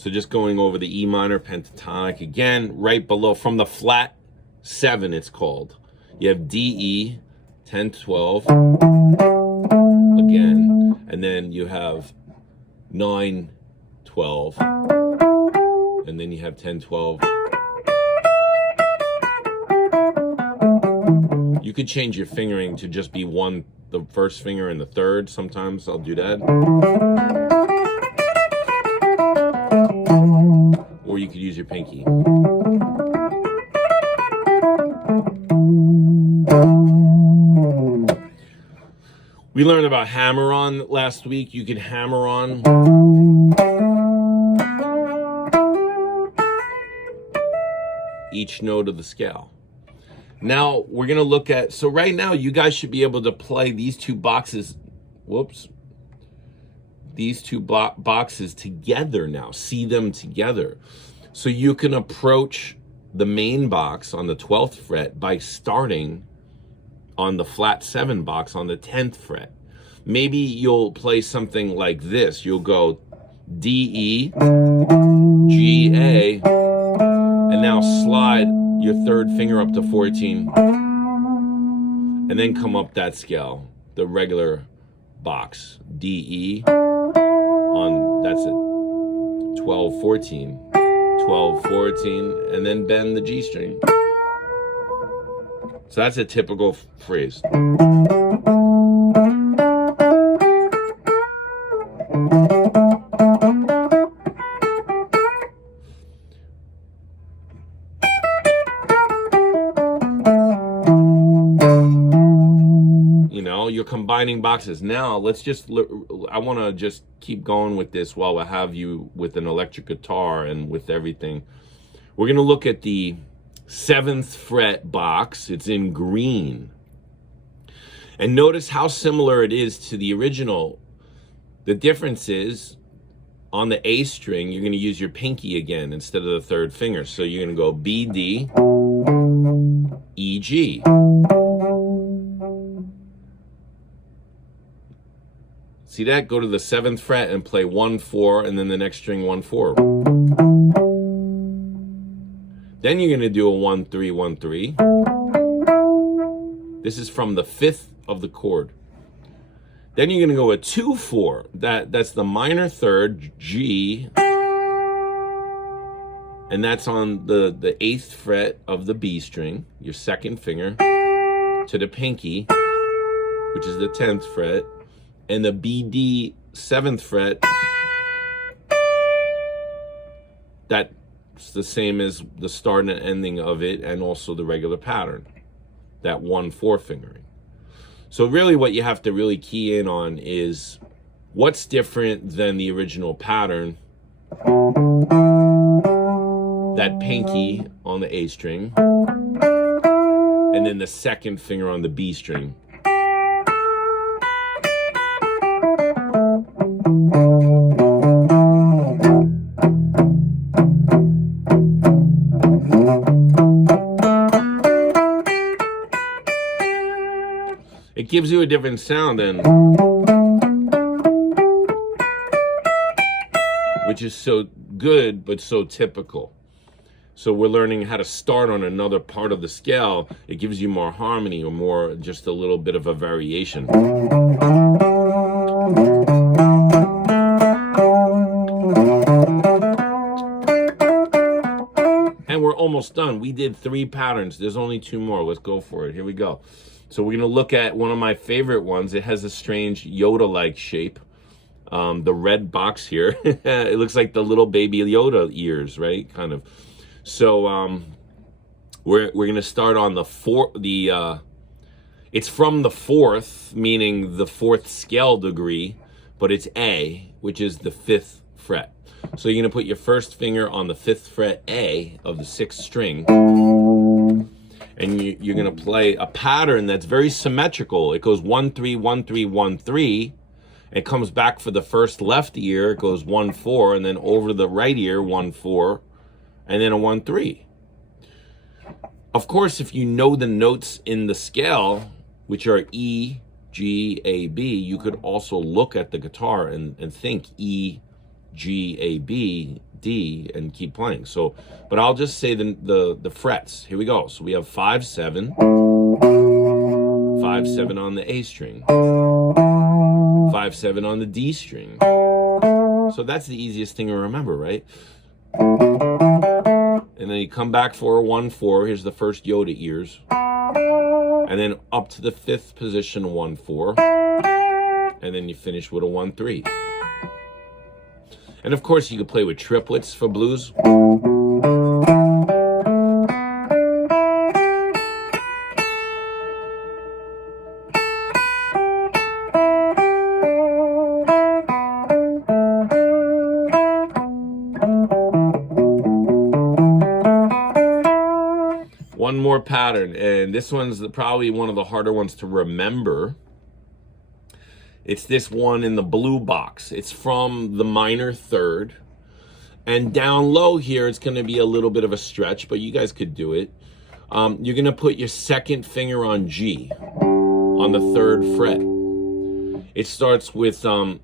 So just going over the E minor pentatonic again, right below, from the flat 7 it's called. You have D, E, 10, 12, again, and then you have 9, 12, and then you have 10, 12. You could change your fingering to just be one, the first finger and the third. Sometimes I'll do that. Or you could use your pinky. We learned about hammer-on last week. You could hammer on. Each note of the scale. Now we're gonna look at, so right now you guys should be able to play these two boxes, these two boxes together now, see them together. So you can approach the main box on the 12th fret by starting on the flat 7 box on the 10th fret. Maybe you'll play something like this. You'll go D, E, G, A, and now slide your third finger up to 14, and then come up that scale, the regular box, D, E, on, that's it, 12, 14, 12, 14, and then bend the G string. So that's a typical phrase. You're combining boxes. Now let's just I want to just keep going with this while I have you with an electric guitar and with everything. We're going to look at the 7th fret box. It's in green, and notice how similar it is to the original. The difference is on the A string you're going to use your pinky again instead of the third finger. So you're going to go B, D, E, G. See that? Go to the 7th fret and play 1, 4, and then the next string 1, 4. Then you're going to do a 1, 3, 1, 3. This is from the 5th of the chord. Then you're going to go a 2, 4. That's the minor third, G, and that's on the 8th fret of the B string, your second finger, to the pinky, which is the 10th fret. And the B, D, 7th fret, that's the same as the start and ending of it, and also the regular pattern, that 1, 4 fingering. So really what you have to really key in on is what's different than the original pattern. That pinky on the A string, and then the second finger on the B string. It gives you a different sound, and which is so good but so typical. So we're learning how to start on another part of the scale. It gives you more harmony, or more, just a little bit of a variation. And we're almost done. We did 3 patterns. There's only 2 more. Let's go for it. Here we go. So we're going to look at one of my favorite ones. It has a strange Yoda-like shape. The red box here. It looks like the little baby Yoda ears, right? Kind of. So we're going to start on the it's from the 4th, meaning the 4th scale degree, but it's A, which is the 5th fret. So you're going to put your first finger on the 5th fret A of the 6th string, and you're going to play a pattern that's very symmetrical. It goes 1, 3, 1, 3, 1, 3. It comes back for the first left ear. It goes 1, 4, and then over the right ear, 1, 4, and then a 1, 3. Of course, if you know the notes in the scale, which are E, G, A, B, you could also look at the guitar and think E, G, A, B, D and keep playing. So, but I'll just say the frets. Here we go. So we have 5, 7, 5, 7 on the A string, 5, 7 on the D string. So that's the easiest thing to remember, right? And then you come back for a 1, 4. Here's the first Yoda ears. And then up to the 5th position, 1, 4. And then you finish with a 1, 3. And of course, you could play with triplets for blues. One more pattern, and this one's probably one of the harder ones to remember. It's this one in the blue box. It's from the minor third. And down low here, it's going to be a little bit of a stretch, but you guys could do it. You're going to put your second finger on G, on the 3rd fret. It starts with a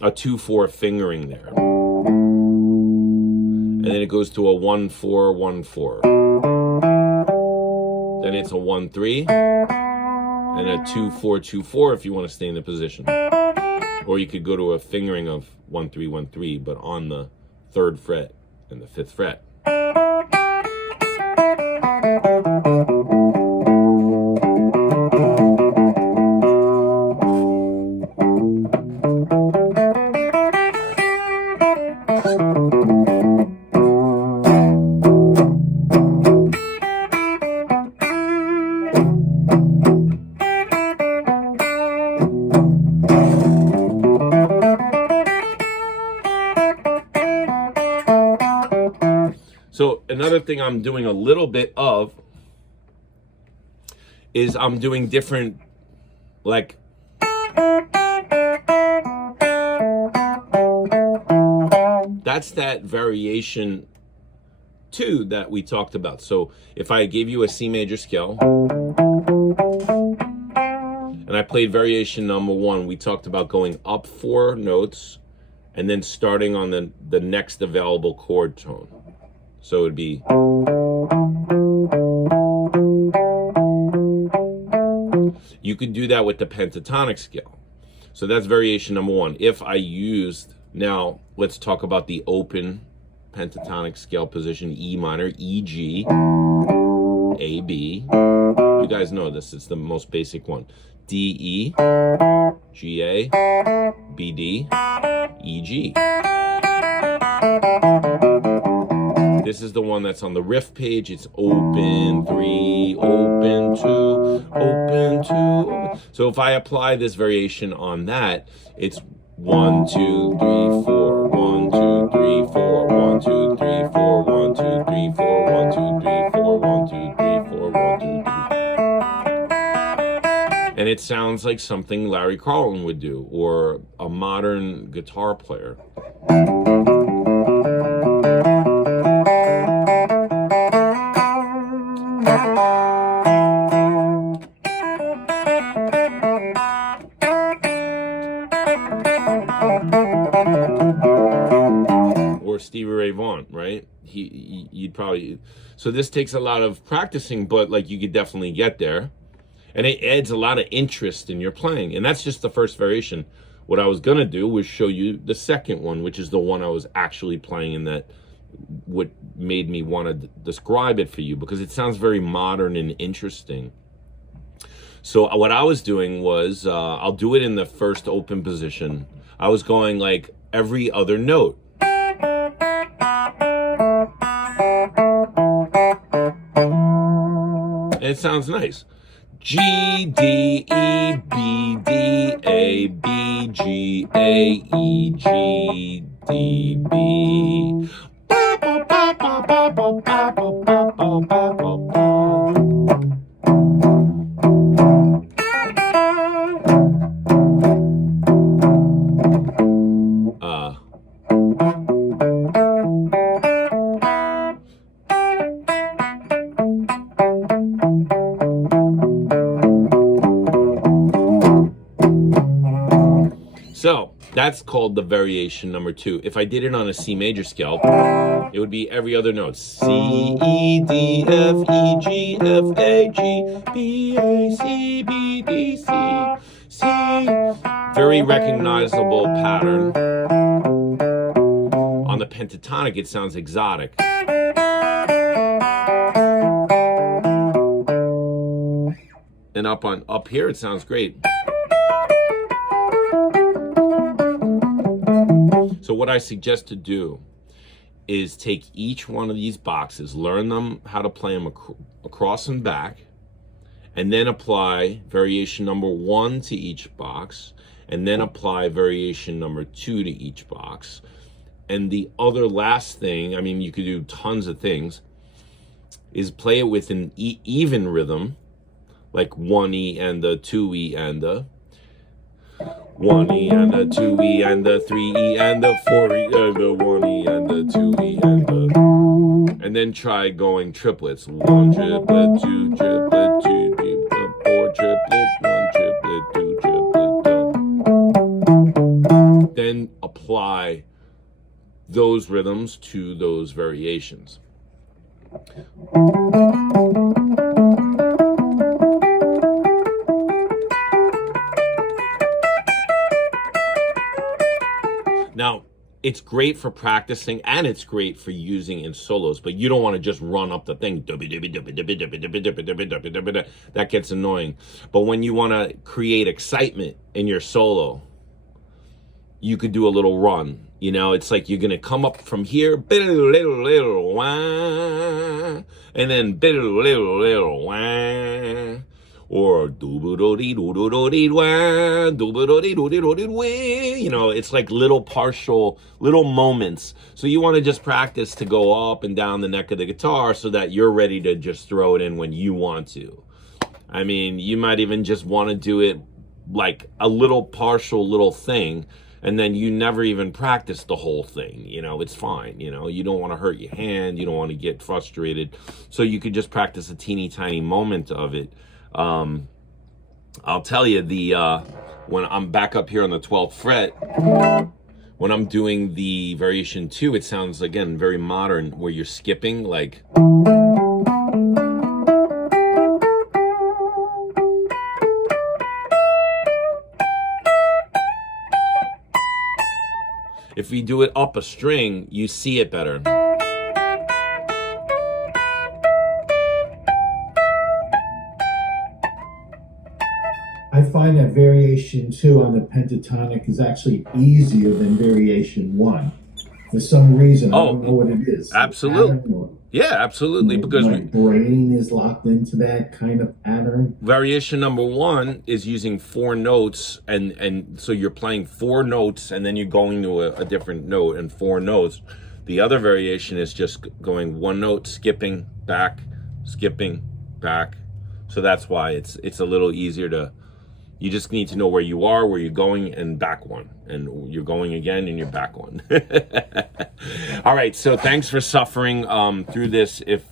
2-4 fingering there. And then it goes to a 1, 4, 1, 4. Then it's a 1, 3. And a 2, 4, 2, 4 if you want to stay in the position. Or you could go to a fingering of 1, 3, 1, 3, but on the 3rd fret and the 5th fret. So another thing I'm doing a little bit of is I'm doing different, like, that's that variation 2 that we talked about. So if I gave you a C major scale and I played variation number 1, we talked about going up 4 notes and then starting on the next available chord tone. So it would be, you could do that with the pentatonic scale. So that's variation number 1. If I used, now let's talk about the open pentatonic scale position, E minor, E, G, A, B. You guys know this, it's the most basic one. D, E, G, A, B, D, E, G. This is the one that's on the riff page. It's open 3, open 2, open 2. Open. So if I apply this variation on that, it's 1, 2, 3, 4, 1, 2, 3, 4, 1, 2, 3, 4, 1, 2, 3, 4, 1, 2, 3, 4, 1, 2, 3, 4, 1, 2, 3. And it sounds like something Larry Carlton would do, or a modern guitar player. Or Stevie Ray Vaughan, right? You'd probably, so this takes a lot of practicing, but like you could definitely get there. And it adds a lot of interest in your playing. And that's just the first variation. What I was gonna do was show you the second one, which is the one I was actually playing, and that what made me want to describe it for you, because it sounds very modern and interesting. So what I was doing was, I'll do it in the first open position. I was going like every other note. And it sounds nice. G, D, E, B, D, A, B, G, A, E, G, D, B. So That's called the variation number 2. If I did it on a C major scale, it would be every other note. C, E, D, F, E, G, F, A, G, B, A, C, B, D, C, C. Very recognizable pattern. On the pentatonic, it sounds exotic. And up here, it sounds great. So what I suggest to do is take each one of these boxes, learn them how to play them across and back, and then apply variation number 1 to each box, and then apply variation number 2 to each box. And the other last thing, I mean, you could do tons of things, is play it with an even rhythm, like 1E and a 2E and a 1E and a 2E and a 3E and a 4E and a 1E and a 2E and a, and then try going triplets. 1 triplet, 2 triplet, 2 triplet, 4 triplet, 1 triplet, 2 triplet. Then apply those rhythms to those variations. Now, it's great for practicing and it's great for using in solos, but you don't want to just run up the thing. That gets annoying. But when you want to create excitement in your solo, you could do a little run. You know, it's like you're going to come up from here, and then or you know, it's like little partial, little moments. So you want to just practice to go up and down the neck of the guitar so that you're ready to just throw it in when you want to. I mean, you might even just want to do it like a little partial little thing, and then you never even practice the whole thing. You know, it's fine. You know, you don't want to hurt your hand. You don't want to get frustrated. So you could just practice a teeny tiny moment of it. I'll tell you, when I'm back up here on the 12th fret, when I'm doing the variation 2, it sounds, again, very modern, where you're skipping, like... If you do it up a string, you see it better. I find that variation 2 on the pentatonic is actually easier than variation 1. For some reason, I don't know what it is. Absolutely. Yeah, absolutely. Because my brain is locked into that kind of pattern. Variation number 1 is using 4 notes, and so you're playing 4 notes, and then you're going to a different note and 4 notes. The other variation is just going 1 note, skipping back. So that's why it's a little easier to. You just need to know where you are, where you're going, and back 1. And you're going again, and you're back 1. All right, so thanks for suffering through this. If